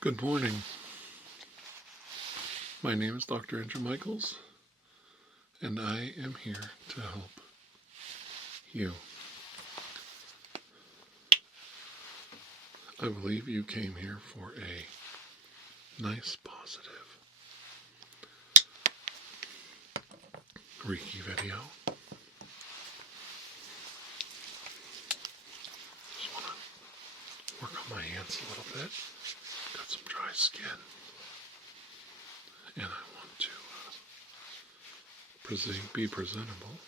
Good morning. My name is Dr. Andrew Michaels, and I am here to help you. I believe you came here for a nice, positive Reiki video. Just want to work on my hands a little bit. Got some dry skin, and I want to be presentable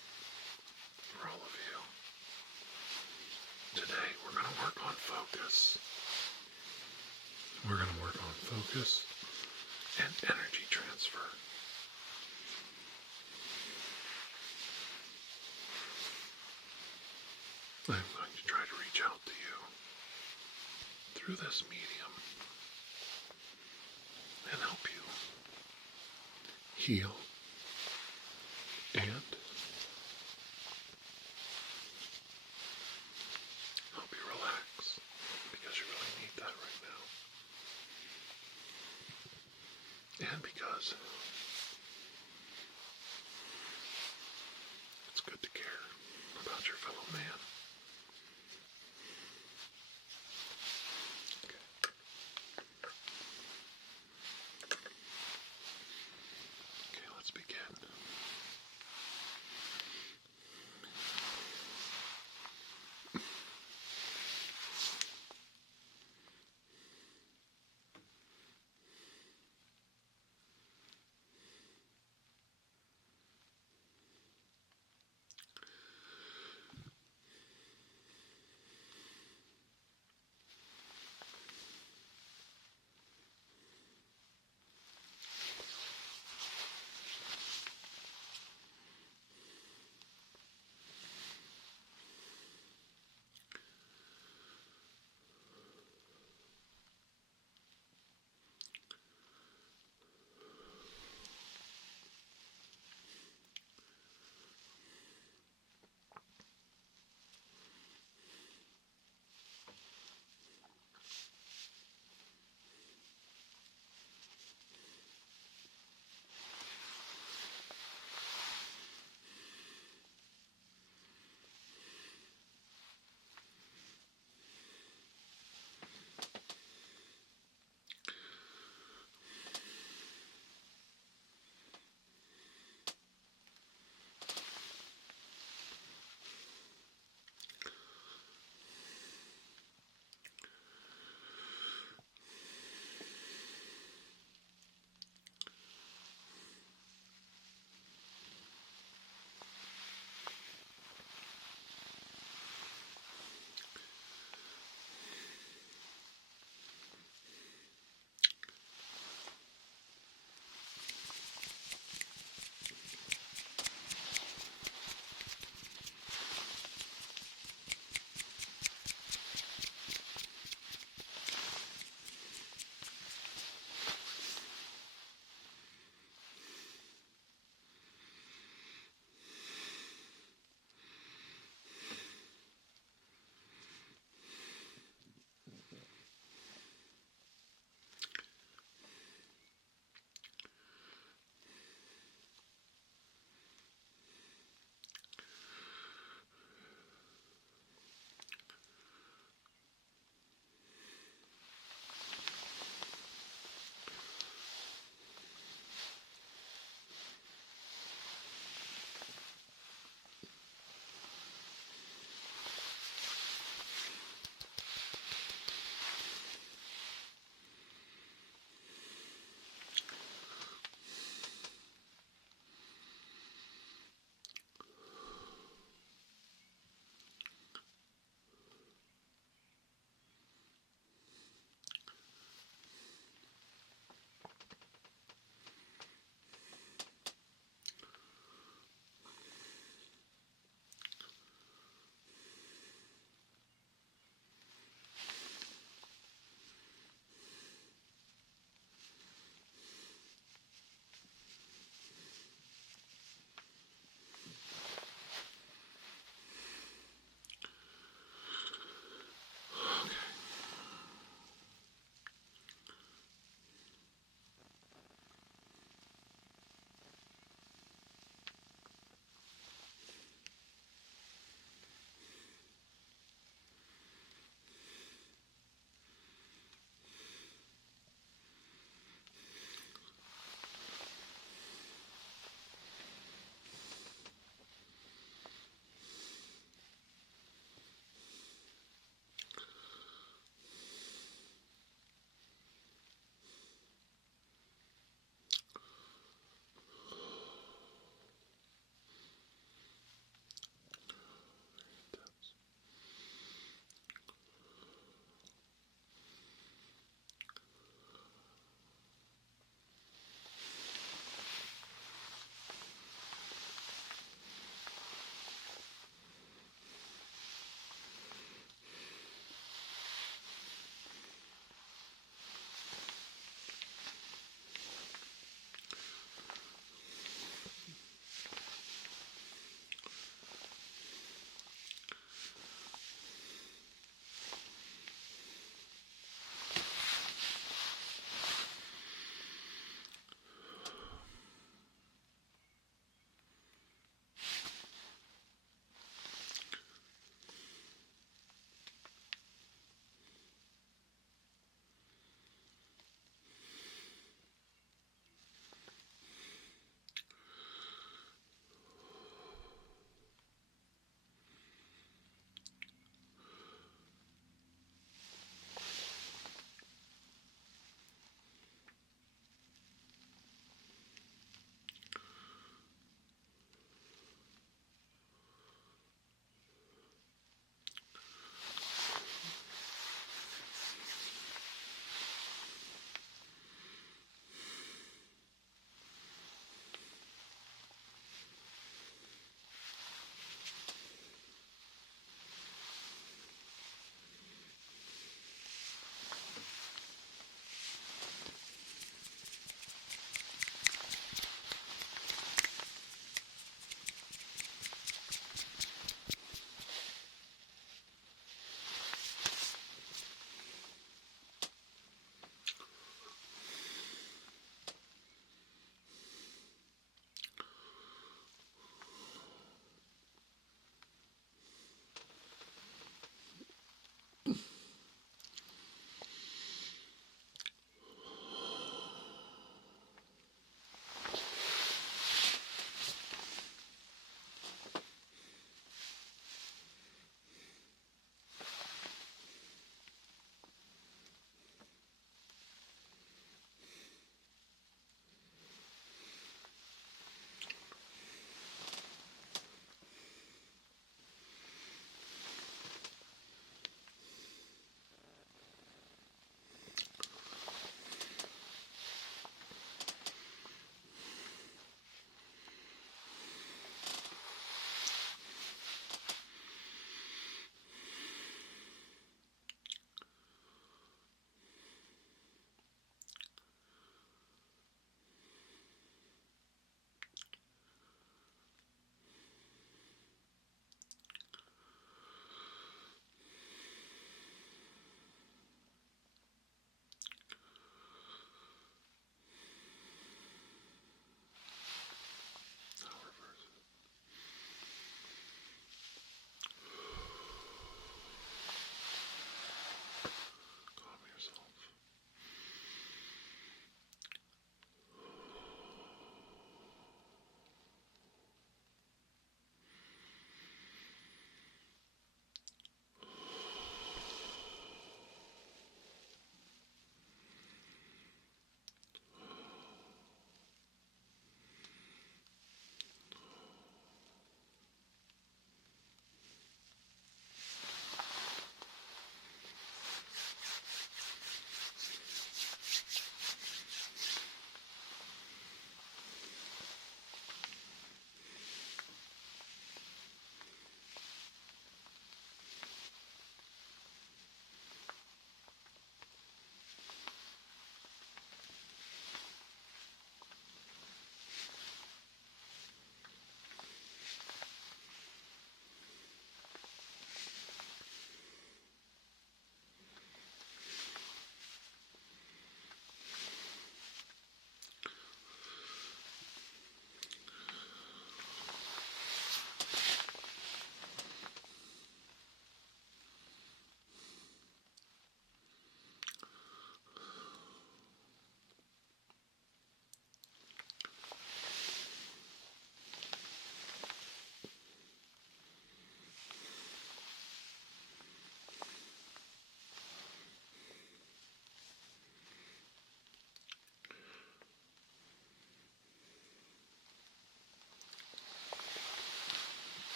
for all of you. Today we're going to work on focus. We're going to work on focus and energy transfer. I'm going to try to reach out to you through this medium and help you heal and help you relax, because you really need that right now. And because it's good to care about your fellow man. Okay, let's begin.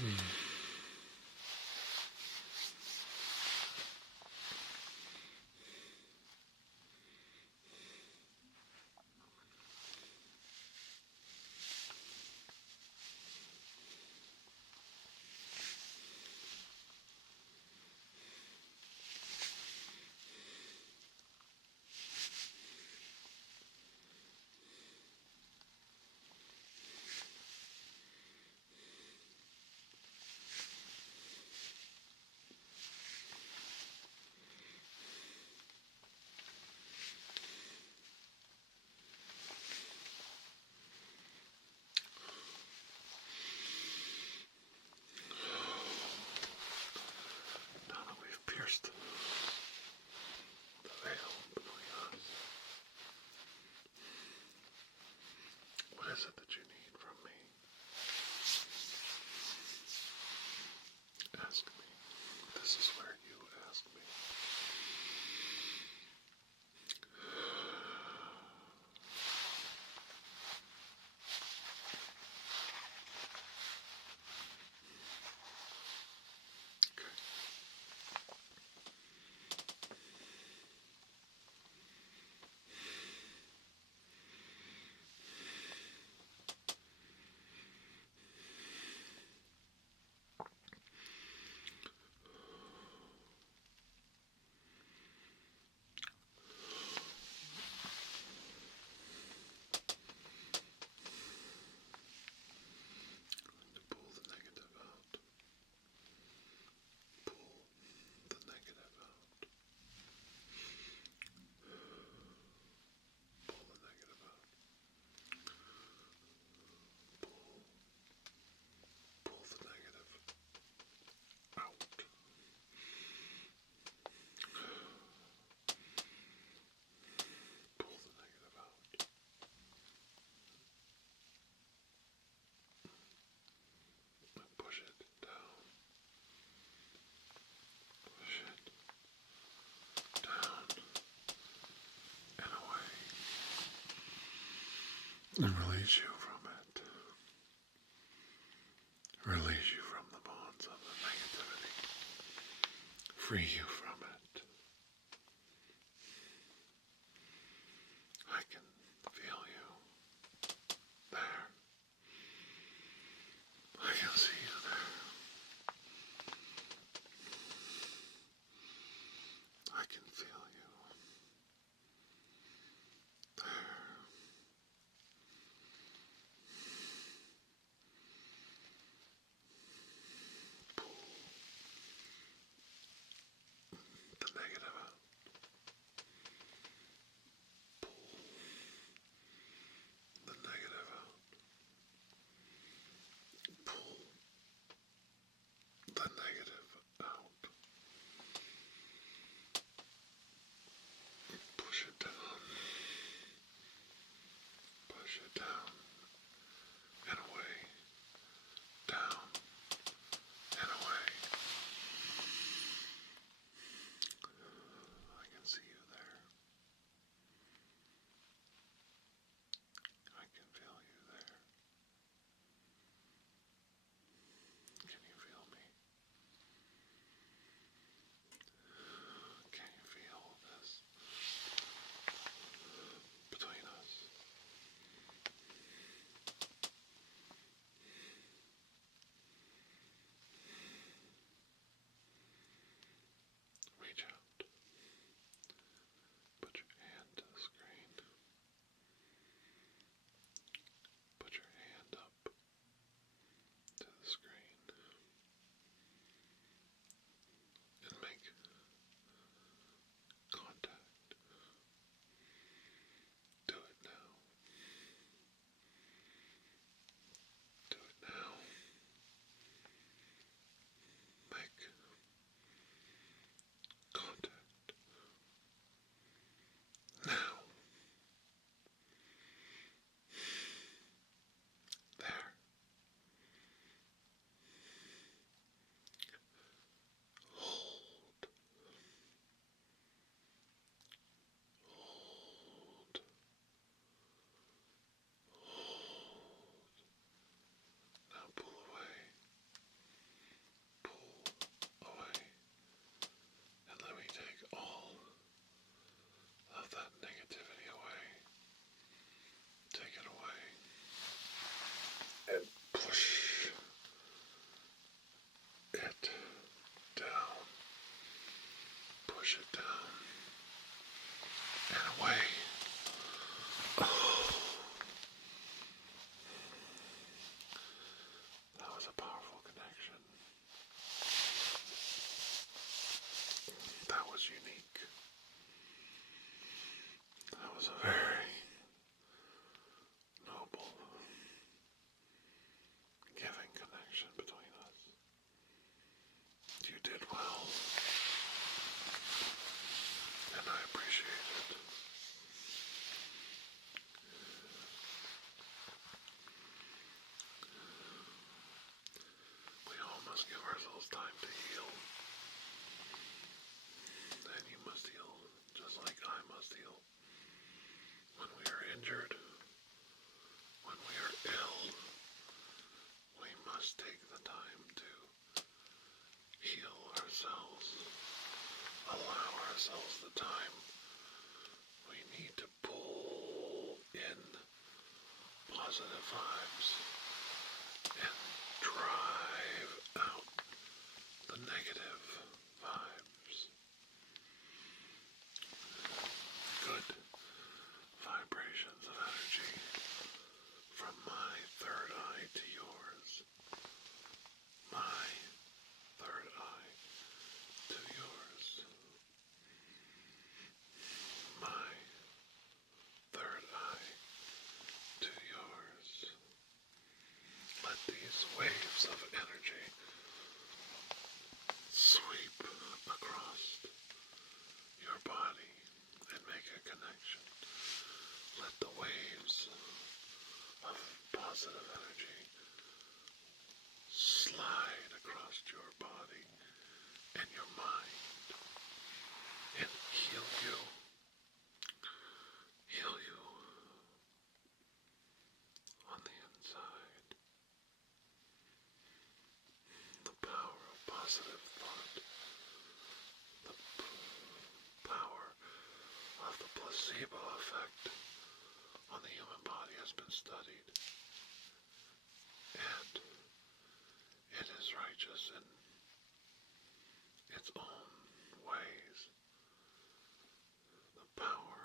Now that we've pierced the veil between us, what is it that you need from me? Ask me. This is where you ask me. And release you from it. Release you from the bonds of the negativity. Free you from it. I can feel you there. I can see you there. I can feel you there. The negative out. Pull the negative out. Pull the negative out. Push it down. Push it down and away. Down and away. I can see you there. I can feel you there. Can you feel me? Can you feel this between us? was a very noble, giving connection between us. You did well, and I appreciate it. We all must give ourselves time to heal. And you must heal just like I must heal. When we are injured, when we are ill, we must take the time to heal ourselves. Allow ourselves the time we need to pull in positive vibes and drive out the negative vibes. Good vibrations of energy from my third eye to yours. My third eye to yours. My third eye to yours. Let these waves of energy sweep across your body and make a connection. Let the waves of positive energy slide across your body and your mind and heal you. Heal you on the inside. The power of positive thought. The power of the placebo effect on the human body has been studied. And it is righteous in its own ways. The power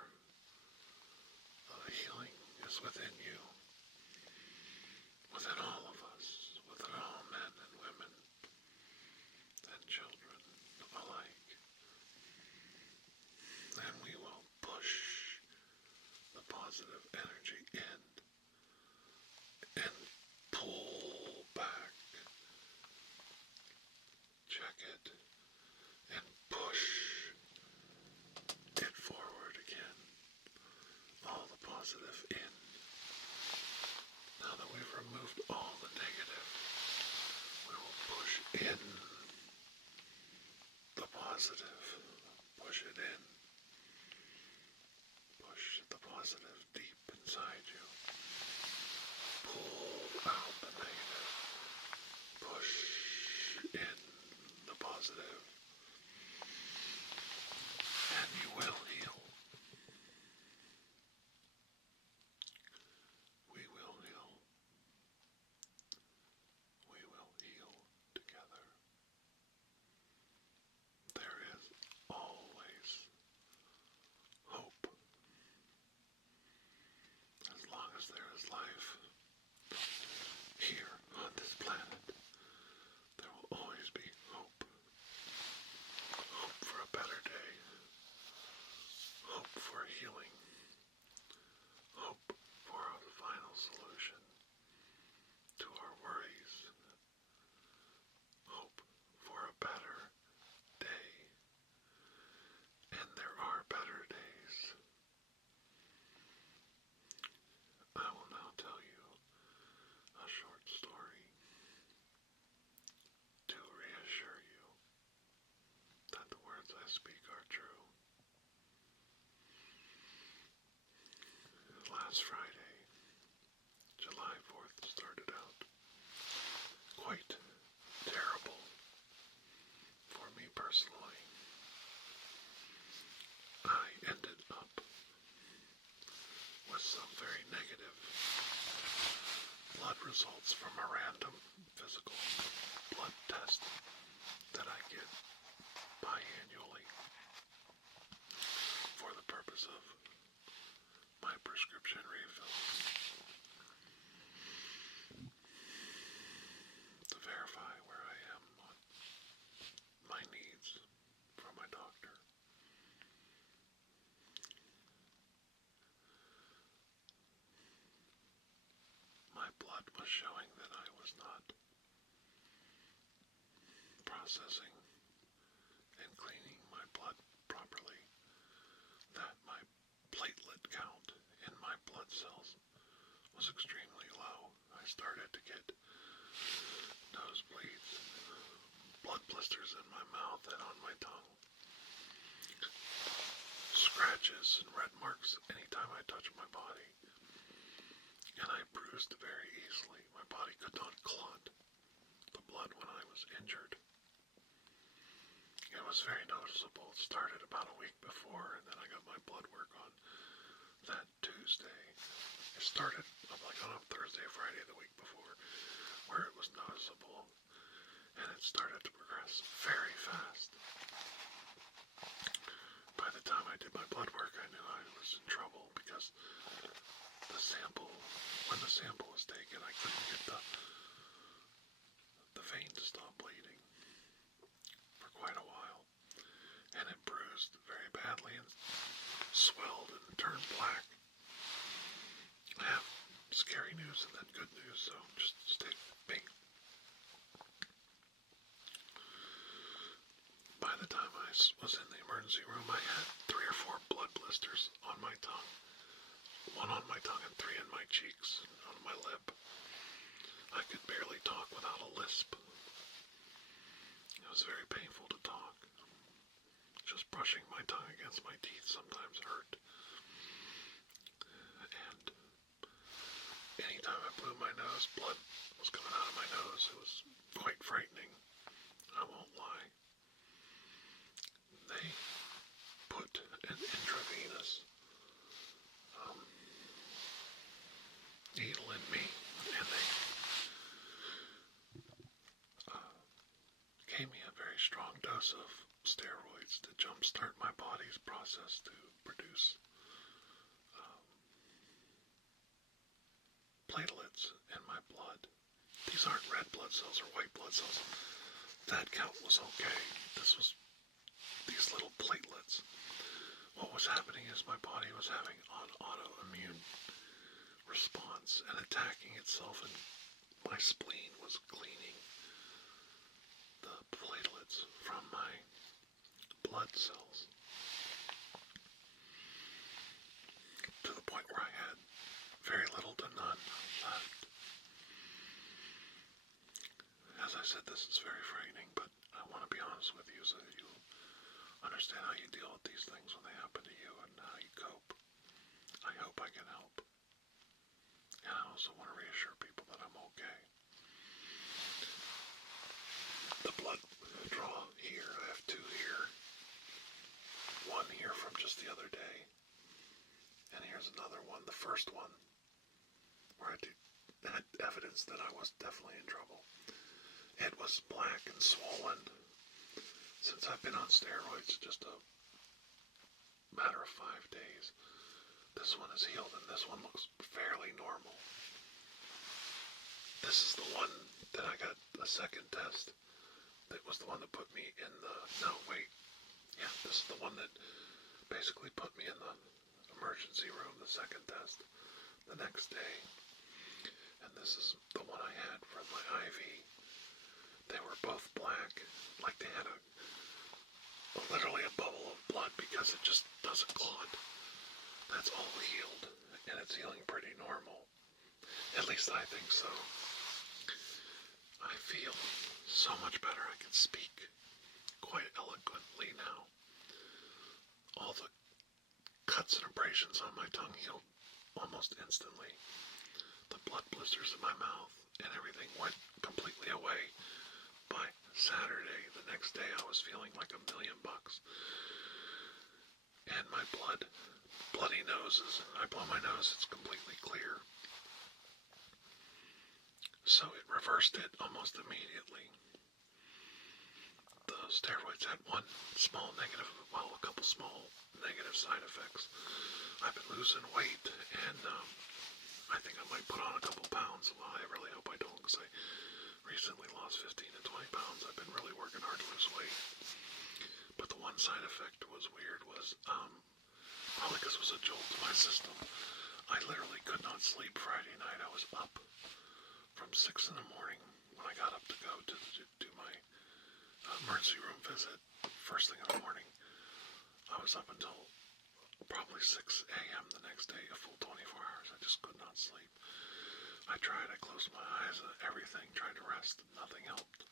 of healing is within you, within all of us, within all men and women and children alike. And we will push the positive energy in and pull back, check it, and push it forward again. All the positive in. Now that we've removed all the negative, we will push in the positive. Push it in. Push the positive deep inside you. Pull out the negative. Push in the positive. And you will heal. We will heal. We will heal together. There is always hope. As long as there is life here on this planet, there will always be hope. Hope for a better day. Hope for healing. Hope for a final solution to our worries. Hope for a better day. And there are better days. I will now tell you a short story to reassure you that the words I speak are true. Last Friday, July 4th, started out quite terrible for me personally. I ended up with some very negative blood results from a random physical blood test that I get biannually for the purpose of my prescription refills to verify where I am on my needs from my doctor. blood was showing that I was not processing and cleaning my blood properly, that my platelet count in my blood cells was extremely low. I started to get nosebleeds, blood blisters in my mouth and on my tongue, scratches and red marks anytime I touched my body, and I bruised very easily. My body could not clot the blood when I was injured. It was very noticeable. It started about a week before, and then I got my blood work on that Tuesday. It started like on a Thursday, Friday the week before, where it was noticeable, and it started to progress very fast. By the time I did my blood work, I knew I was in trouble because when the sample was taken, I couldn't get the vein to stop bleeding for quite a while, and it bruised very badly and swelled and turned black. I have scary news and then good news, so just stay with me. By the time I was in the emergency room, I had 3 or 4 blood blisters on my tongue. 1 on my tongue and 3 in my cheeks and on my lip. I could barely talk without a lisp. It was very painful to talk. Just brushing my tongue against my teeth sometimes hurt. And anytime I blew my nose, blood was coming out of my nose. It was quite frightening. I won't lie. They put an intravenous needle in me, and they gave me a very strong dose of steroids to jumpstart my body's process to produce platelets in my blood. These aren't red blood cells or white blood cells. That count was okay. This was these little platelets. What was happening is my body was having an autoimmune response and attacking itself, and my spleen was cleaning the platelets from my blood cells to the point where I had very little to none left. As I said, this is very frightening, but I want to be honest with you so that you understand how you deal with these things when they happen to you and how you cope. I hope I can help. And I also want to reassure people that I'm okay. The blood draw here, I have 2 here. 1 here from just the other day. And here's another one, the first one, where I had evidence that I was definitely in trouble. It was black and swollen. Since I've been on steroids, just a matter of 5 days. This one is healed, and this one looks fairly normal. This is the one that I got a second test. That was the one that put me in the... No, wait. Yeah, this is the one that basically put me in the emergency room, the second test, the next day. And this is the one I had from my IV. They were both black, like they had literally a bubble of blood because it just doesn't clot. That's all healed, and it's healing pretty normal. At least I think so. I feel so much better. I can speak quite eloquently now. All the cuts and abrasions on my tongue healed almost instantly. The blood blisters in my mouth and everything went completely away. By Saturday, the next day, I was feeling like $1 million. And my bloody noses, I blow my nose, it's completely clear. So it reversed it almost immediately. The steroids had one small negative, well, a couple small negative side effects. I've been losing weight, and I think I might put on a couple pounds. Well, I really hope I don't, because I recently lost 15 to 20 pounds. I've been really working hard to lose weight. But the one side effect was weird, was probably because it was a jolt to my system. I literally could not sleep Friday night. I was up from 6 in the morning when I got up to go to do my emergency room visit, first thing in the morning, I was up until probably 6 a.m. the next day, a full 24 hours. I just could not sleep. I closed my eyes, everything, tried to rest, nothing helped.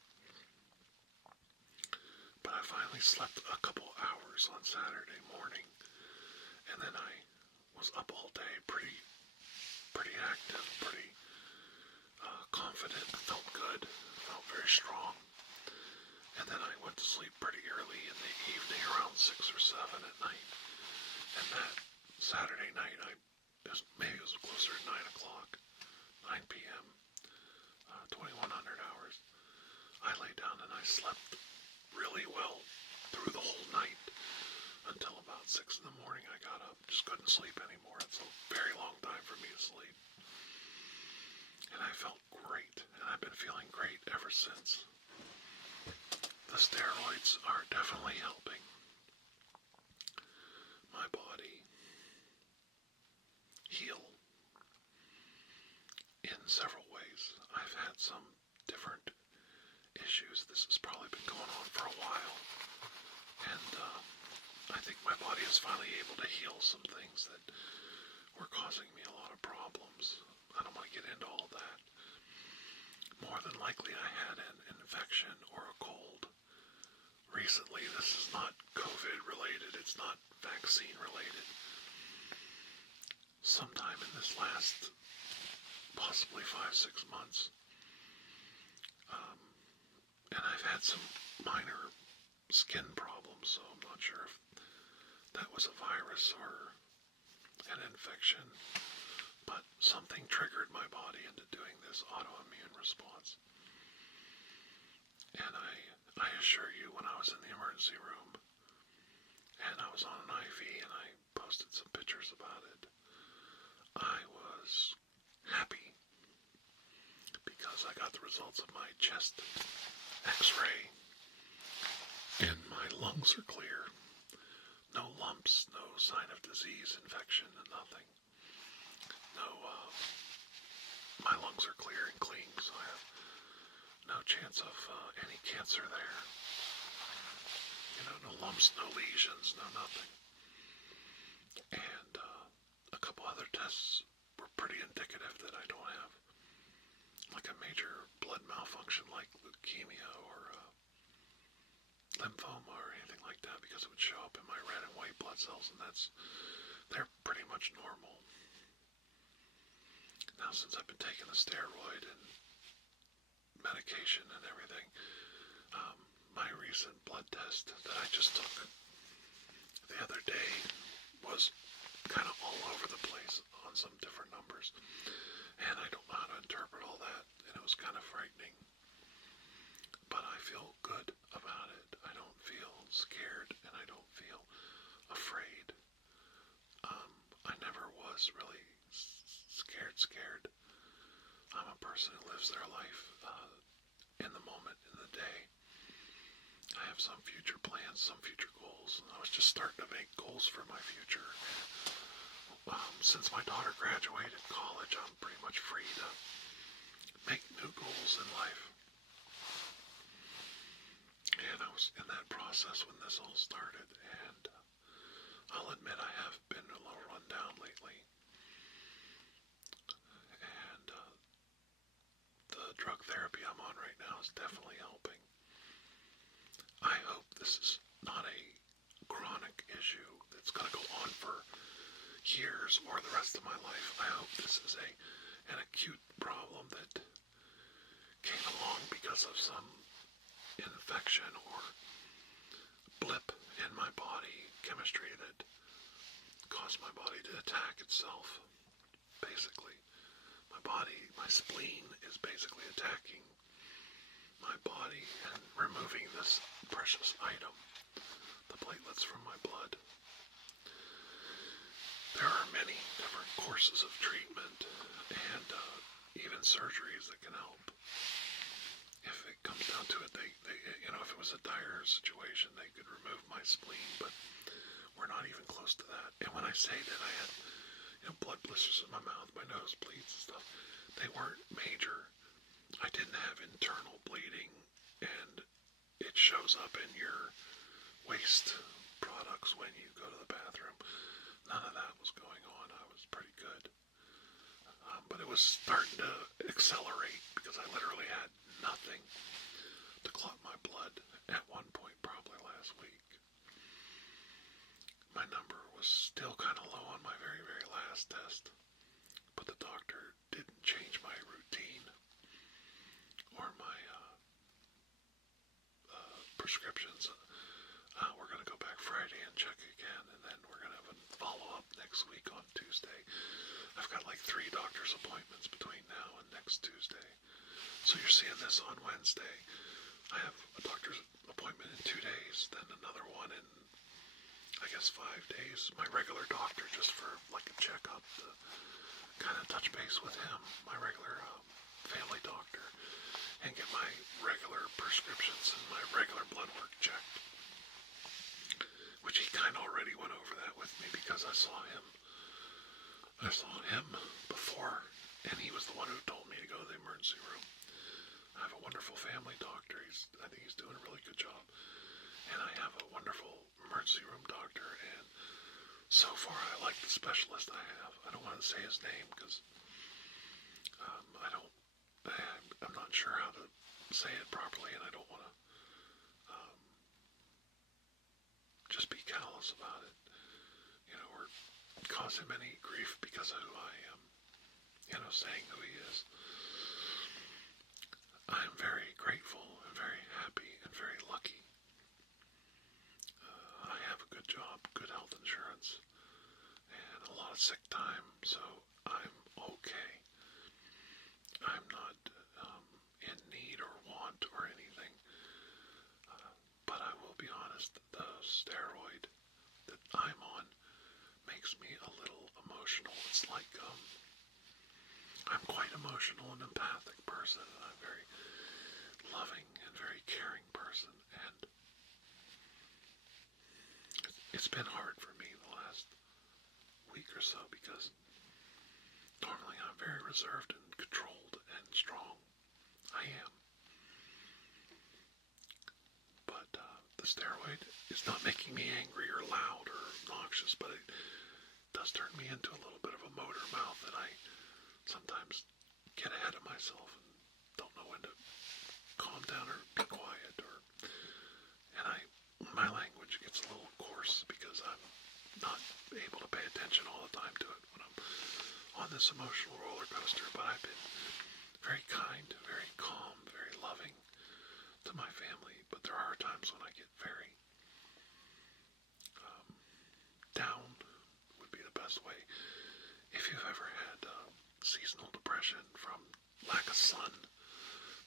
But I finally slept a couple hours on Saturday morning, and then I was up all day, pretty active, pretty confident, felt good, felt very strong. And then I went to sleep pretty early in the evening, around 6 or 7 at night. And that Saturday night, maybe it was closer to 9 o'clock, 9 p.m., 2100 hours, I lay down and I slept really well through the whole night until about 6 in the morning. I got up, just couldn't sleep anymore. It's a very long time for me to sleep. And I felt great, and I've been feeling great ever since. The steroids are definitely helping my body heal in several ways. I've had some different issues. This has probably been going on for a while, and I think my body is finally able to heal some things that were causing me a lot of problems. I don't want to get into all that. More than likely I had an infection or a cold. Recently, this is not COVID related, it's not vaccine related. Sometime in this last possibly 5-6 months, and I've had some minor skin problems, so I'm not sure if that was a virus or an infection, but something triggered my body into doing this autoimmune response. And I assure you, when I was in the emergency room and I was on an IV and I posted some pictures about it, I was happy because I got the results of my chest x-ray and my lungs are clear. No lumps, no sign of disease, infection, nothing. No, my lungs are clear and clean, so I have no chance of any cancer there. No lumps, no lesions, no nothing. And a couple other tests were pretty indicative that I don't have like a major blood malfunction like leukemia or lymphoma or anything like that, because it would show up in my red and white blood cells, and they're pretty much normal. Now, since I've been taking the steroid and medication and everything, my recent blood test that I just took the other day was kind of all over the place on some different numbers, and I don't know how to interpret all that, and it was kind of frightening. But I feel good about it. I don't feel scared, and I don't feel afraid. I never was really scared. I'm a person who lives their life in the moment, in the day. I have some future plans, some future goals, and I was just starting to make goals for my future. Since my daughter graduated college, I'm pretty much free to make new goals in life. And I was in that process when this all started, and I'll admit I have been a little run down lately. And the drug therapy I'm on right now is definitely helping. I hope this is not a chronic issue that's going to go on for years or the rest of my life. I hope this is an acute problem that came along because of some infection or blip in my body, chemistry that caused my body to attack itself. Basically, my spleen is basically attacking my body and removing this precious item, the platelets from my blood. There are many different courses of treatment and even surgeries that can help. If it comes down to it, they if it was a dire situation, they could remove my spleen, but we're not even close to that. And when I say that I had, blood blisters in my mouth, my nose bleeds and stuff, they weren't major, I didn't have internal bleeding, and it shows up in your waste products when you go to the bathroom. None of that was going on. I was pretty good. But it was starting to accelerate because I literally had nothing to clot my blood at one point, probably last week. My number was still kind of low on my very, very last test, but the doctor didn't change my routine or my prescriptions. We're going to go back Friday and check again, and then we're going to have a follow-up next week on Tuesday. I've got like 3 doctor's appointments between now and next Tuesday. So you're seeing this on Wednesday. I have a doctor's appointment in 2 days, then another one in, I guess, 5 days. My regular doctor, just for like a checkup, to kind of touch base with him, my regular family doctor, and get my regular prescriptions and my regular blood work checked. Which he kind of already went over that with me because I saw him before, and he was the one who told me to go to the emergency room. I have a wonderful family doctor. I think he's doing a really good job. And I have a wonderful emergency room doctor, and so far I like the specialist I have. I don't want to say his name because I'm not sure how to say it properly, and I don't want to just be callous about it, or cause him any grief because of who I am, saying who he is. I'm very grateful and very happy and very lucky. I have a good job, good health insurance, and a lot of sick time, so I'm okay. I'm not in need or want or anything. But I will be honest, the steroid that I'm on makes me a little emotional. It's like I'm quite emotional and empathic person, and I'm very loving and very caring person, and it's been hard for me the last week or so because normally I'm very reserved and controlled and strong. I am. But the steroid is not making me angry or loud or obnoxious, but it does turn me into a little bit of a motor mouth, and I sometimes get ahead of myself and don't know when to calm down or be quiet, and my language gets a little coarse because I'm not able to pay attention all the time to it when I'm on this emotional roller coaster. But I've been very kind, very calm, very loving to my family, but there are times when I get very down, would be the best way. If you've ever had seasonal depression from lack of sun,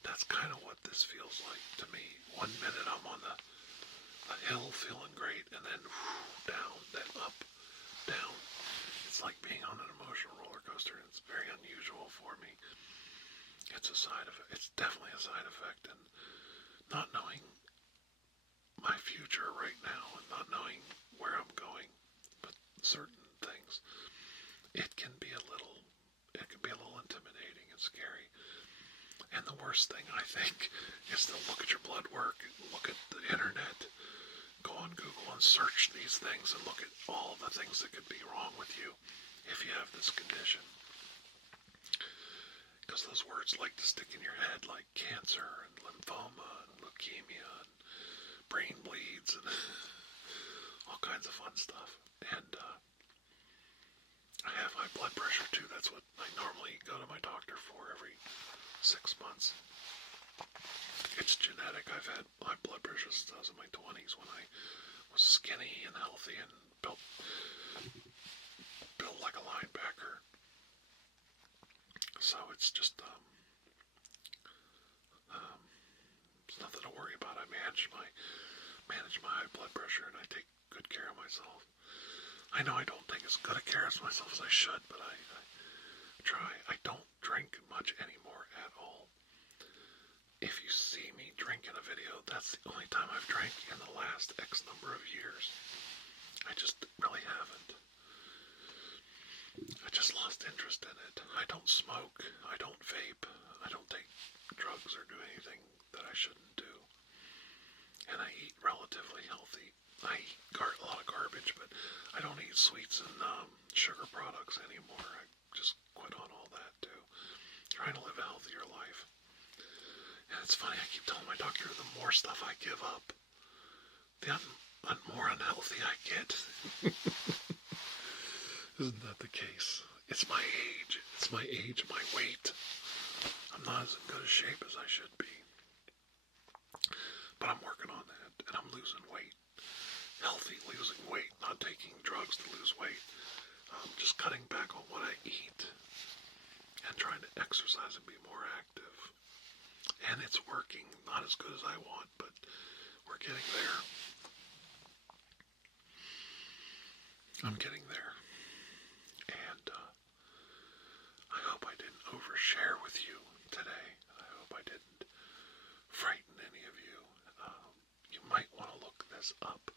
that's kind of what this feels like to me. One minute I'm on the hill feeling great, and then down, then up, down. It's like being on an emotional roller coaster, and it's very unusual for me. It's a side effect. It's definitely a side effect, and not knowing my future right now and not knowing where I'm going, but certain things, it can be a little intimidating and scary. And the worst thing, I think, is to look at your blood work, look at the internet, go on Google and search these things and look at all the things that could be wrong with you if you have this condition. Because those words like to stick in your head, like cancer and lymphoma and leukemia and brain bleeds and all kinds of fun stuff. And I have high blood pressure too. That's what I normally go to my doctor for every 6 months. It's genetic. I've had high blood pressure since I was in my 20s when I was skinny and healthy and built like a linebacker. So it's just it's nothing to worry about. I manage my high blood pressure, and I take good care of myself. I know I don't take as good a care of myself as I should, but I try. I don't drink much anymore at all. If you see me drink in a video, that's the only time I've drank in the last X number of years. I just really haven't. I just lost interest in it. I don't smoke. I don't vape. I don't take drugs. or do anything that I shouldn't do. And I eat relatively healthy. I eat a lot of garbage, but I don't eat sweets and sugar products anymore. I just quit on all that too. Trying to live a healthier life. And it's funny, I keep telling my doctor the more stuff I give up, the more unhealthy I get. Isn't that the case? It's my age. It's my age, my weight. I'm not as in good a shape as I should be. But I'm working on that, and I'm losing weight. Healthy losing weight, not taking drugs to lose weight. Just cutting back on what I eat and trying to exercise and be more active. And it's working. Not as good as I want, but we're getting there. I'm getting there. And I hope I didn't overshare with you today. I hope I didn't frighten any of you. You might want to look this up.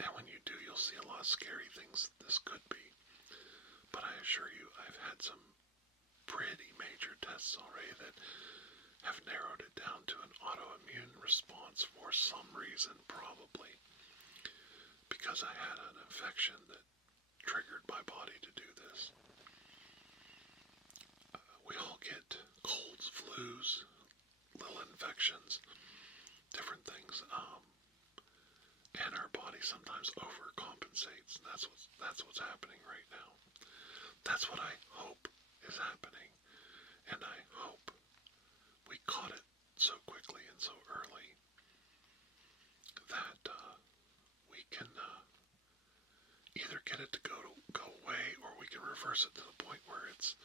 And when you do, you'll see a lot of scary things this could be. But I assure you, I've had some pretty major tests already that have narrowed it down to an autoimmune response for some reason, probably because I had an infection that triggered my body to do this. We all get colds, flus, little infections, different things, and our body sometimes overcompensates, and that's what's happening right now. That's what I hope is happening, and I hope we caught it so quickly and so early that we can either get it to go away, or we can reverse it to the point where it's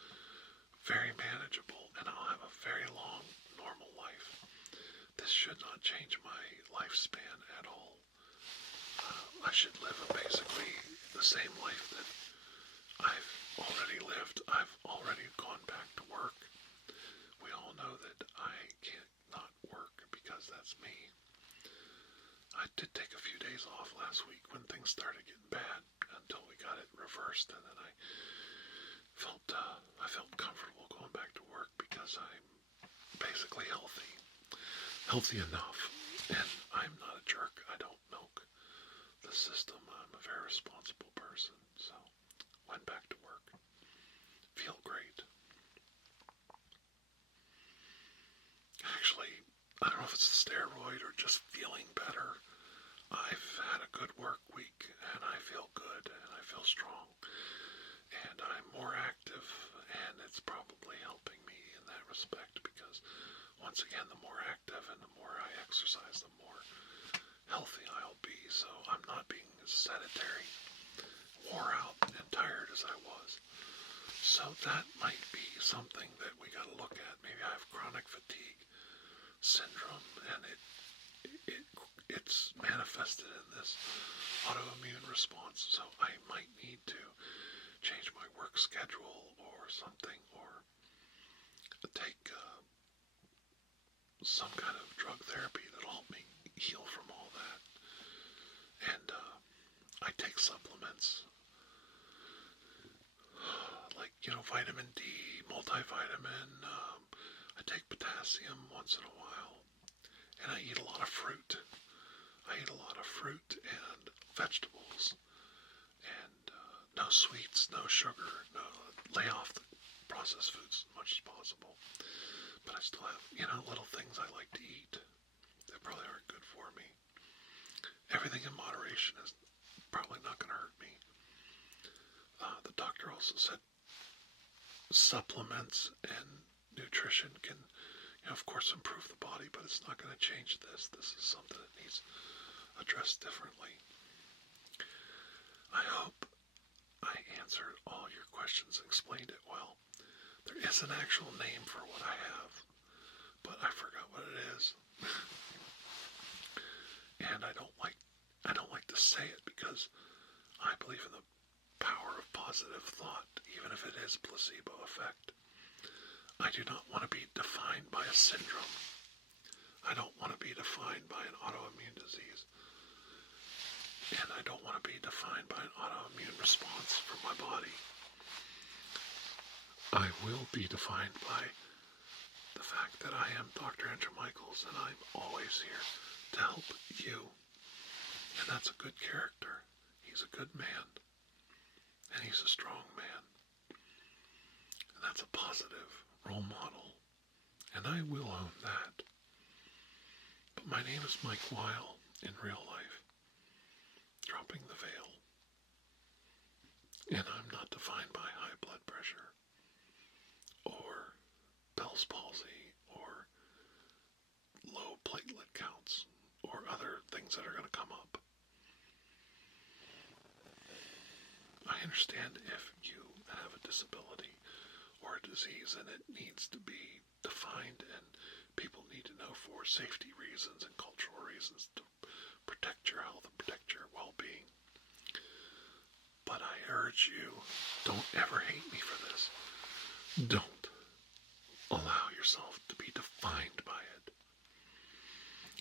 very manageable and I'll have a very long normal life. This should not change my lifespan at all. I should live basically the same life that I've already lived. I've already gone back to work. We all know that I can't not work because that's me. I did take a few days off last week when things started getting bad until we got it reversed, and then I felt comfortable going back to work because I'm basically healthy enough, and I'm not a jerk. I don't milk the system. I'm a very responsible person, so went back to work. Feel great. Actually, I don't know if it's the steroid or just feeling better. I've had a good work week, and I feel good, and I feel strong, and I'm more active, and it's probably helping me in that respect because, once again, the more active and the more I exercise, the more healthy I'll be. So I'm not being as sedentary, wore out, and tired as I was. So that might be something that we got to look at. Maybe I have chronic fatigue syndrome, and it's manifested in this autoimmune response. So I might need to change my work schedule or something, or take some kind of drug therapy that'll help me heal from all that. And I take supplements like, vitamin D, multivitamin. I take potassium once in a while, and I eat a lot of fruit. I eat a lot of fruit and vegetables, and no sweets, no sugar, lay off the processed foods as much as possible. But I still have, little things I like to eat that probably aren't good for me. Everything in moderation is probably not going to hurt me. The doctor also said supplements and nutrition can, of course, improve the body, but it's not going to change this. This is something that needs addressed differently. I hope I answered all your questions and explained it well. There is an actual name for what I have, but I forgot what it is. And I don't like to say it because I believe in the power of positive thought, even if it is placebo effect. I do not want to be defined by a syndrome. I don't want to be defined by an autoimmune disease. And I don't want to be defined by an autoimmune response from my body. I will be defined by fact that I am Dr. Andrew Michaels and I'm always here to help you. And that's a good character. He's a good man. And he's a strong man. And that's a positive role model. And I will own that. But my name is Mike Weil in real life. Dropping the veil. And I'm not defined by high blood pressure or Bell's palsy or low platelet counts or other things that are going to come up. I understand if you have a disability or a disease and it needs to be defined and people need to know for safety reasons and cultural reasons to protect your health and protect your well-being. But I urge you, don't ever hate me for this. Don't allow yourself to be defined by it.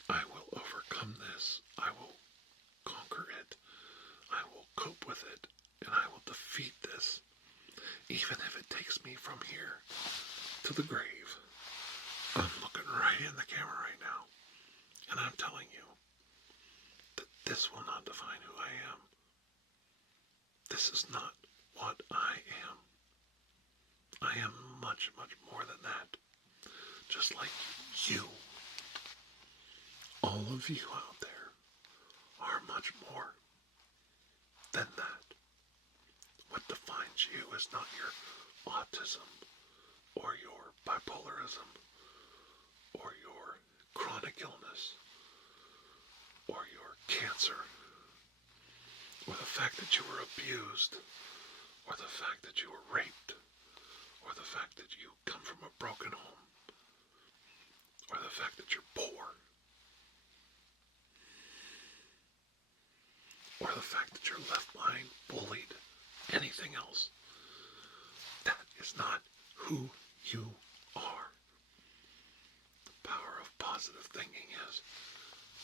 I will overcome this. I will conquer it. I will cope with it. And I will defeat this. Even if it takes me from here to the grave. I'm looking right in the camera right now. And I'm telling you that this will not define who I am. This is not what I am. I am much, much more than that. Just like you. All of you out there are much more than that. What defines you is not your autism or your bipolarism or your chronic illness or your cancer or the fact that you were abused or the fact that you were raped or the fact that you come from a broken home or the fact that you're poor or the fact that you're left behind, bullied, anything else. That is not who you are. The power of positive thinking is,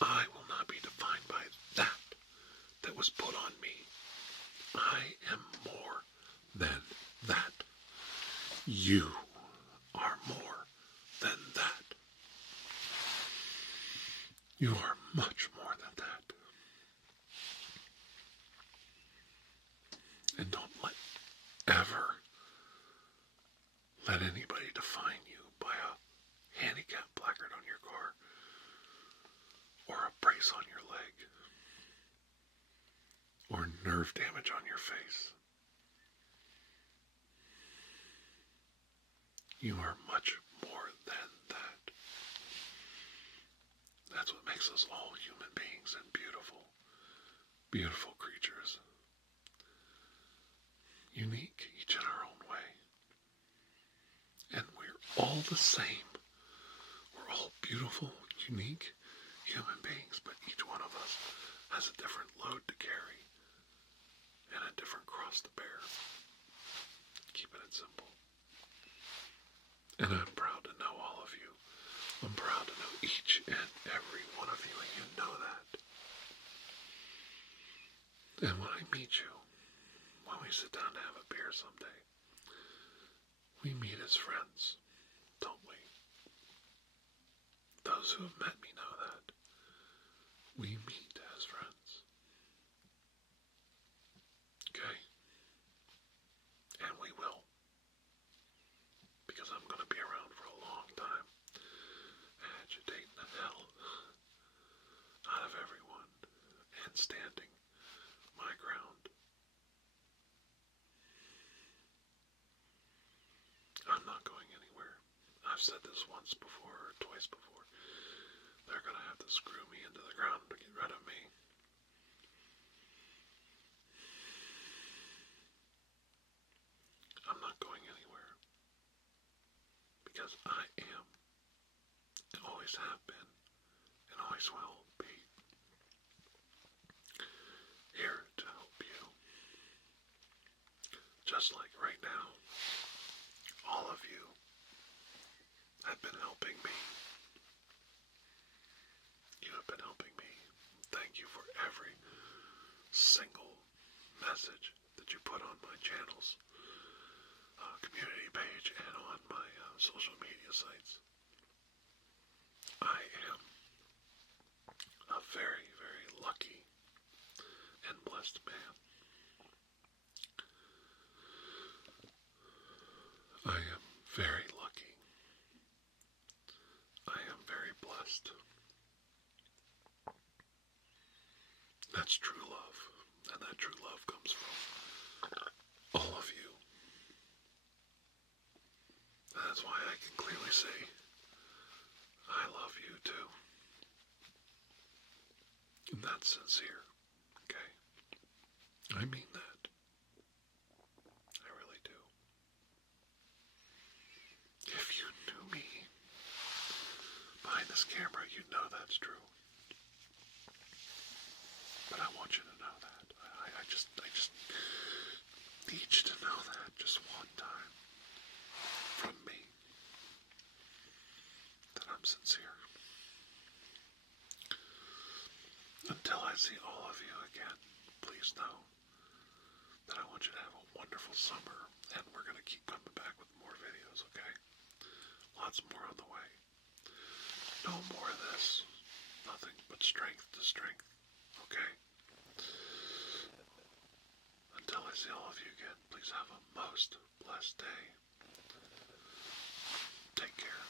I will not be defined by that was put on me. I am more than that. You are more than that. You are much more than that. And don't ever let anybody define you by a handicap placard on your car or a brace on your leg or nerve damage on your face. You are much more than that. That's what makes us all human beings and beautiful, beautiful creatures. Unique, each in our own way. And we're all the same. We're all beautiful, unique human beings, but each one of us has a different load to carry and a different cross to bear. Keeping it simple. And I'm proud to know all of you. I'm proud to know each and every one of you, and you know that. And when I meet you, when we sit down to have a beer someday, we meet as friends, don't we? Those who have met me know that. We meet as friends. Okay? And we will. Because I'm going to be around for a long time, agitating the hell out of everyone and standing my ground. I'm not going anywhere. I've said this once before or twice before. They're going to have to screw me into the ground to get rid of me. I'm not going anywhere. Because I am, and always have been, and always will be, here to help you. Just like right now, all of you have been helping me. You have been helping me. Thank you for every single message that you put on my channels, community page, and on my social media sites. is true love. And that true love comes from all of you. And that's why I can clearly say, I love you too. And that's sincere, okay? I mean that. I really do. If you knew me behind this camera, you'd know that's true. But I want you to know that. I just need you to know that just one time from me. That I'm sincere. Until I see all of you again, please know that I want you to have a wonderful summer, and we're going to keep coming back with more videos, okay? Lots more on the way. No more of this. Nothing but strength to strength, okay? Until I see all of you again, please have a most blessed day. Take care.